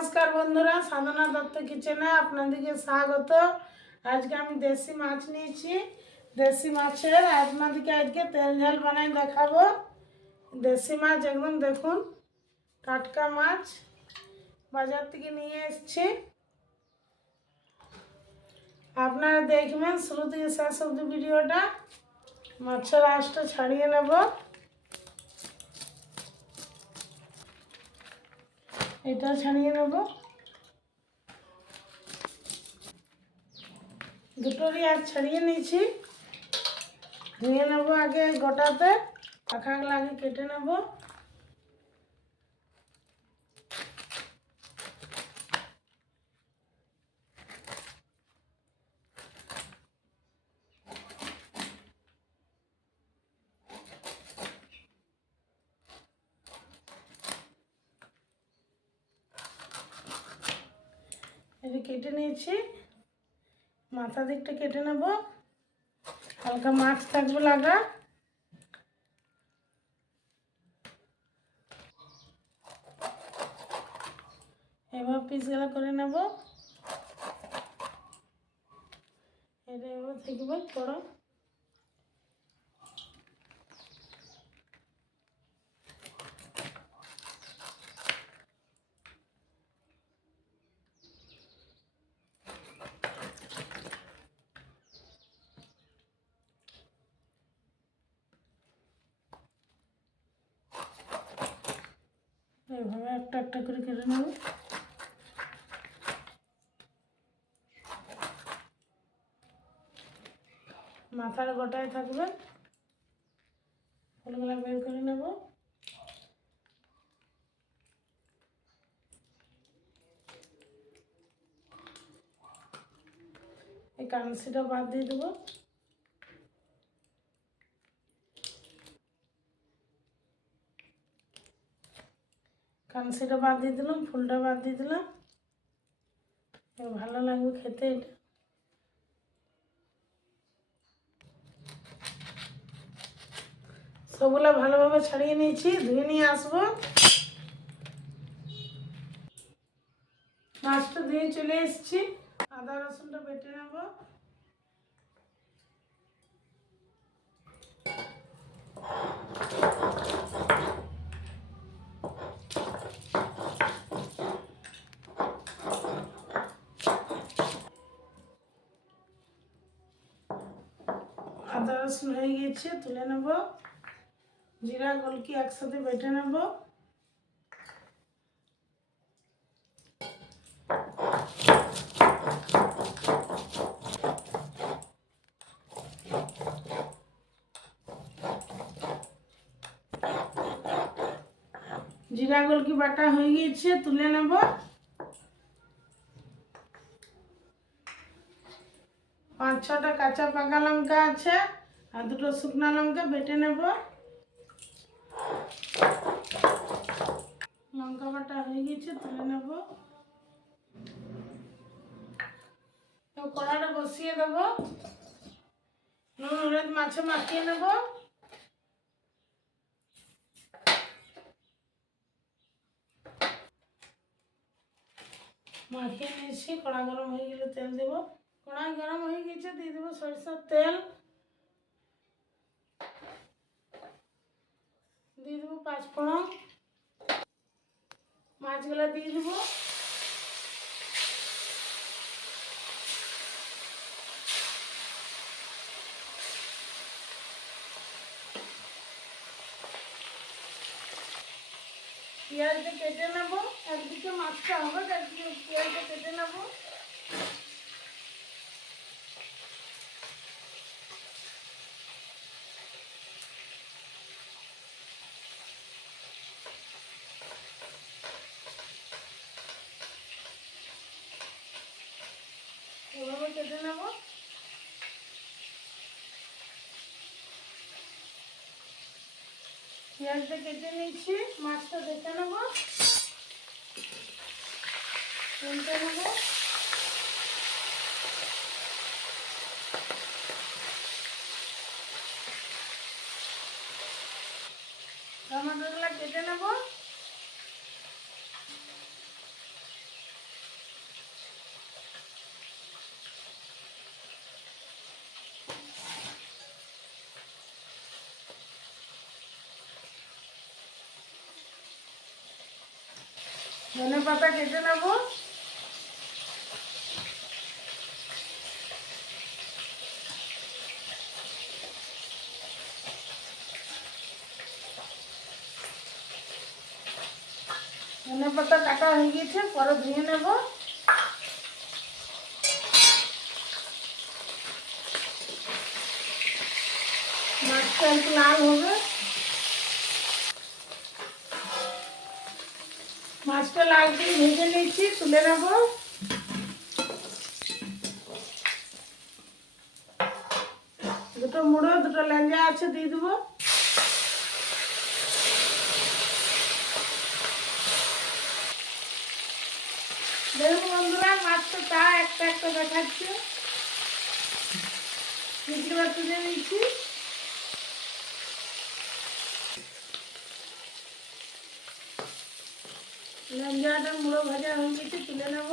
নমস্কার বন্ধুরা, সাধনা দত্ত কিচেনে আপনাদেরকে স্বাগত। আজকে আমি দেশি মাছ নিয়েছি। দেশি মাছের আপনাদেরকে আজকে তেল ঝাল বানাই দেখাবো। দেশি মাছ একদম দেখুন, টাটকা মাছ বাজার থেকে নিয়ে এসেছি। আপনারা দেখবেন শুরু থেকে শেষ অবধি ভিডিওটা। মাছের আঁশটা ছাড়িয়ে নেব। এটা ছাড়িয়ে নেব। দুটোরই আঁশ ছাড়িয়ে নিয়েছি। ধুয়ে নেব আগে গোটাতে, পাখাগুলো আগে কেটে নেব। এটা কেটে নিয়েছি। মাথা দিকটা কেটে নেব, হালকা মাছ থাকবে লাগা। এবার পিসগুলো করে নেব। এটা এবার থাকবে বড়। এইভাবে একটা একটা করে কেটে নেব। মাথার গোটায় থাকবে, ফুলগুলো বের করে নেব। এই কানসিটা বাদ দিয়ে দেবো। কানসিটা বাদ দিয়ে দিলাম, ফুলটা বাদ দিয়ে দিলাম। ভালো লাগবে খেতে এটা। সবগুলো ভালোভাবে ছাড়িয়ে নিয়েছি, ধুয়ে নিয়ে আসবো। মাছটা ধুয়ে চলে এসেছি। আদা রসুনটা বেটে নেব। আদা রসুন হয়ে গিয়েছে, তুলে নেব। জিরা গোলকি একসাথে বেটে নেব। জিরা গোলকি বাটা হয়ে গিয়েছে, তুলে নেব। 5-6টা কাঁচা পাকা লঙ্কা আছে আর 2টো শুকনো লঙ্কা বেটে নেব। লঙ্কা বাটা হয়ে গেছে, তুলে নেব। কড়াইটা বসিয়ে দেব। নুন হলুদ মাছে মাখিয়ে নেব। মাখিয়ে নিয়েছি। কড়া গরম হয়ে গেলে তেল দেব। কড়াই গরম হয়ে গেছে, দিয়ে দেবো সরিষার তেল। দিয়ে দেবো 5 ফোড়ন। মাছগুলো দিয়ে দেবো। পেঁয়াজটা কেটে নেব। একদিকে মাছটা হবে, একদিকে পেঁয়াজটা কেটে নেব। এভাবে কেটে নেব। পেঁয়াজটা কেটে নিয়েছি, মাছটা দেখে নেব। উল্টে নেব। টমেটোগুলো কেটে নেব। ধনে পাতা কেটে নেব। ধনে পাতা কাটা হয়ে গেছে, পরে ধুয়ে নেব। মাছটা একটু লাল হবে। মাছটা লাল করে ভেজে নিয়েছি, তুলে নেব। দুটো মুড়ো, দুটো লেঞ্জা আছে, দিয়ে দেবো। দেখুন বন্ধুরা, মাছটা তা একটা একটা দেখাচ্ছে। মিষ্টি তুলে নিচ্ছি। লেঞ্জাটার মুড়ো ভাজা হয়ে গেছে, তুলে নেব।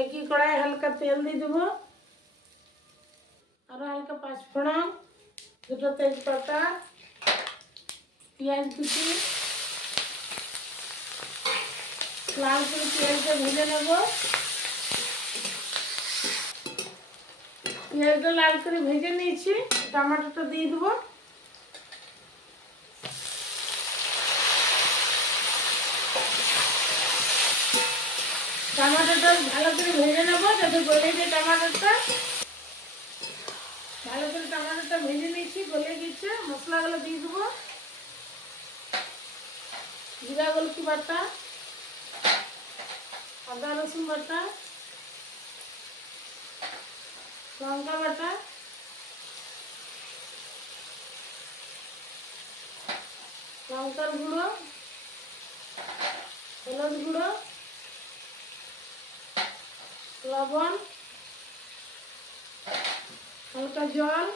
একই কড়াই হালকা তেল দিয়ে দেবো, আরো হালকা পাঁচফোড়ন, দুটো তেজপাতা, পেঁয়াজ কুচি, লাল করে পেঁয়াজটা ভেজে নেব। পেঁয়াজটা লাল করে ভেজে নিয়েছি, টমেটোটা দিয়ে দেবো। টমেটোটা ভালো করে ভেজে নেবো যাতে গলে যায় টমেটোটা। ভালো করে টমেটোটা ভেজে নিয়েছি, গলে গেছে। মশলাগুলো দিয়ে দেবো। জিরা গোলকি বাটা, আদা রসুন বাটা, লঙ্কা বাটা, লঙ্কার গুঁড়ো, হলুদ গুঁড়ো, লবণ, হালকা জল।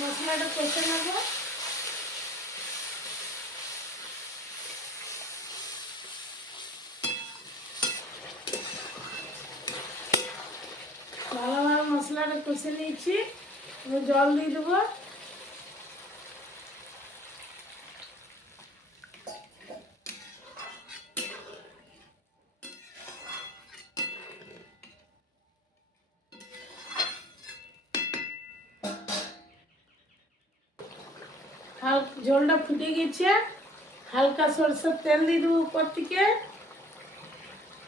মশলাটা কষে নেব। ভালোভাবে মশলাটা কষে নিয়েছি, জল দিয়ে দেবো। ঝোলটা ফুটে গেছে, হালকা সরষের তেল দিয়ে দেবো উপর থেকে,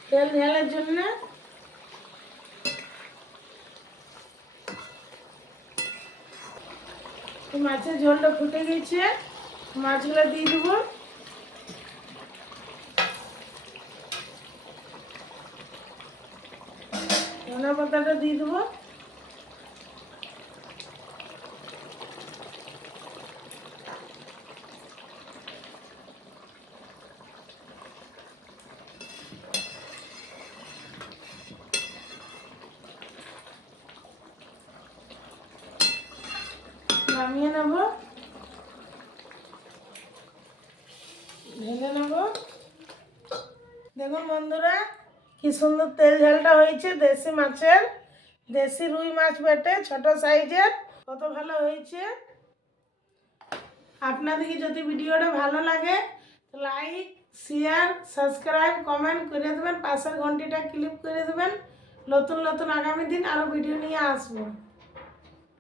তেল ঢালার জন্য। মাছের ঝোলটা ফুটে গেছে, মাছগুলো দিয়ে দেবো। ধনে পাতাটা দিয়ে দেবো। নামিয়ে নেব, ভেঙে নেব। দেখুন বন্ধুরা, কি সুন্দর তেল ঝালটা হয়েছে দেশি মাছের। দেশি রুই মাছ বেটে, ছোট সাইজের, কত ভালো হয়েছে। আপনাদেরকে যদি ভিডিওটা ভালো লাগে লাইক, শেয়ার, সাবস্ক্রাইব, কমেন্ট করে দেবেন। পাশের ঘন্টিটা ক্লিক করে দেবেন। নতুন নতুন আগামী দিন আরও ভিডিও নিয়ে আসবো।